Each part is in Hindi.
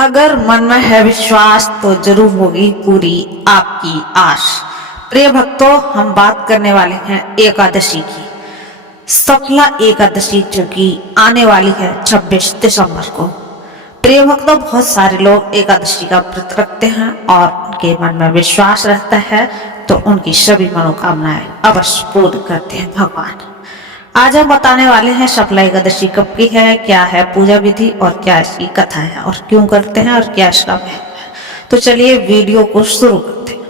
अगर मन में है विश्वास तो जरूर होगी पूरी आपकी आश। प्रिय भक्तों, हम बात करने वाले हैं एकादशी की। सफला एकादशी जो कि आने वाली है 26 दिसंबर को। प्रिय भक्तों, बहुत सारे लोग एकादशी का व्रत रखते हैं और उनके मन में विश्वास रहता है तो उनकी सभी मनोकामनाएं अवश्य पूर्ण करते हैं भगवान। आज हम बताने वाले हैं सफला एकादशी कब की है, क्या है पूजा विधि और क्या इसकी कथा है और क्यों करते हैं और क्या इसका महत्व है। तो चलिए वीडियो को शुरू करते हैं।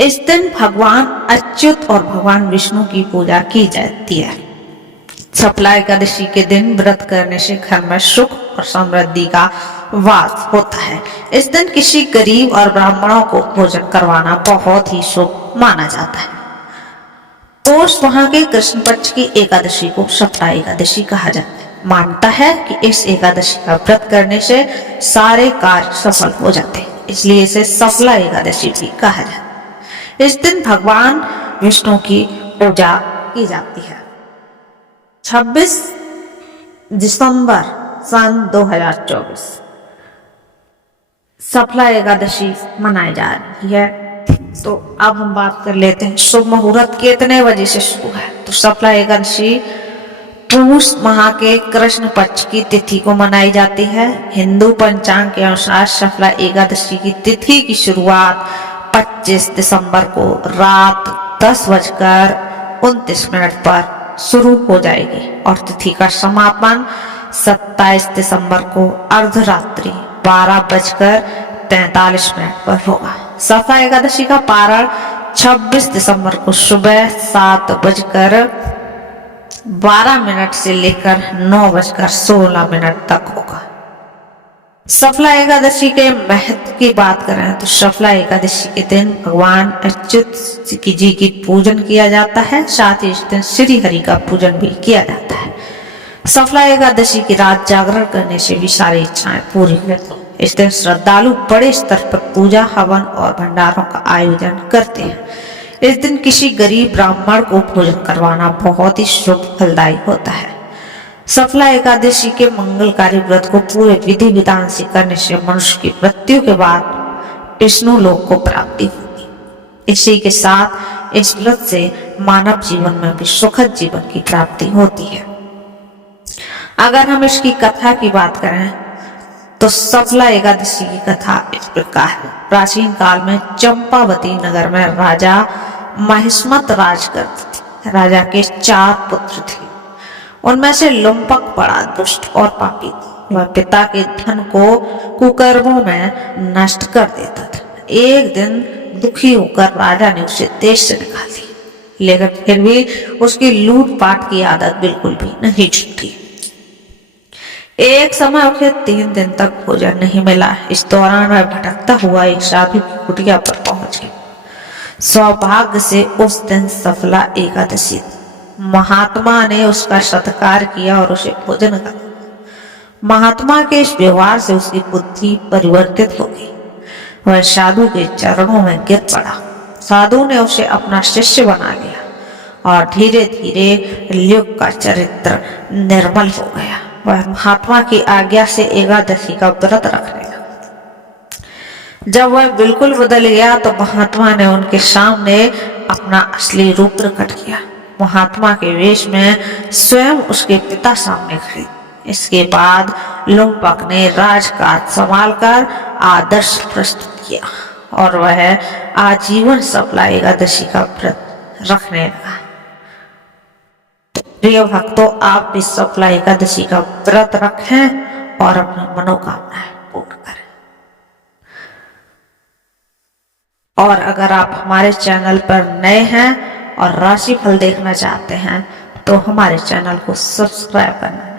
इस दिन भगवान अच्युत और भगवान विष्णु की पूजा की जाती है। सफला एकादशी के दिन व्रत करने से घर में सुख और समृद्धि का वास होता है। इस दिन किसी गरीब और ब्राह्मणों को भोजन करवाना बहुत ही शुभ माना जाता है। पौष माह के कृष्ण पक्ष की एकादशी को सफला एकादशी कहा जाता है। मानता है कि इस एकादशी का व्रत करने से सारे कार्य सफल हो जाते हैं, इसलिए इसे सफला एकादशी भी कहा जाता है। इस दिन भगवान विष्णु की पूजा की जाती है। 26 दिसंबर सन 2024 सफला एकादशी मनाई जा रही है। तो अब हम बात कर लेते हैं शुभ मुहूर्त कितने बजे से शुरू है। तो सफला एकादशी पौष माह के कृष्ण पक्ष की तिथि को मनाई जाती है। हिंदू पंचांग के अनुसार सफला एकादशी की तिथि की शुरुआत 25 दिसंबर को रात 10:29 पर शुरू हो जाएगी और तिथि का समापन 27 दिसंबर को अर्धरात्रि 12:43 पर होगा। सफला एकादशी का पारण 26 दिसंबर को सुबह 7:12 से लेकर 9:16 तक होगा। सफला एकादशी के महत्व की बात करें तो सफला एकादशी के दिन भगवान अच्युत जी की पूजन किया जाता है। साथ ही इस दिन श्री हरि का पूजन भी किया जाता है। सफला एकादशी की रात जागरण करने से भी सारी इच्छाएं पूरी होती हैं। इस दिन श्रद्धालु बड़े स्तर पर पूजा, हवन और भंडारों का आयोजन करते हैं। इस दिन किसी गरीब ब्राह्मण को भोजन करवाना बहुत ही शुभ फलदायी होता है। सफला एकादशी के मंगलकारी व्रत को पूरे विधि विधान से करने से मनुष्य की मृत्यु के बाद विष्णु लोक को प्राप्ति होती। इसी के साथ इस व्रत से मानव जीवन में भी सुखद जीवन की प्राप्ति होती है। अगर हम इसकी कथा की बात करें तो सफला एकादशी की कथा इस प्रकार है। प्राचीन काल में चंपावती नगर में राजा महिष्मत राज करते थे। राजा के 4 पुत्र थे। उनमें से लुम्पक बड़ा दुष्ट और पापी था। वह पिता के धन को कुकर्मों में नष्ट कर देता था। एक दिन दुखी होकर राजा ने उसे देश से निकाल दिया, लेकिन फिर भी उसकी लूटपाट की आदत बिल्कुल भी नहीं छूटी। एक समय उसे 3 दिन तक भोजन नहीं मिला। इस दौरान वह भटकता हुआ एक साधु की कुटिया पर पहुंच गया। सौभाग्य से उस दिन सफला एकादशी थी। महात्मा ने उसका सत्कार किया और उसे भोजन कराया। महात्मा के इस व्यवहार से उसकी बुद्धि परिवर्तित हो गई। वह साधु के चरणों में गिर पड़ा। साधु ने उसे अपना शिष्य बना लिया और धीरे धीरे युग का चरित्र निर्मल हो गया। वह महात्मा की आज्ञा से एकादशी का व्रत रखने लगा। जब वह बिल्कुल बदल गया तो महात्मा ने उनके सामने अपना असली रूप प्रकट किया। महात्मा के वेश में स्वयं उसके पिता सामने खड़े। इसके बाद लुम्पक ने राजकाज संभालकर आदर्श प्रस्तुत किया और वह आजीवन सफला एकादशी का व्रत रखने लगा। प्रिय भक्तों, आप भी सफला एकादशी का व्रत रखें और अपनी मनोकामनाएं पूर्ण करें। और अगर आप हमारे चैनल पर नए हैं और राशिफल देखना चाहते हैं तो हमारे चैनल को सब्सक्राइब करना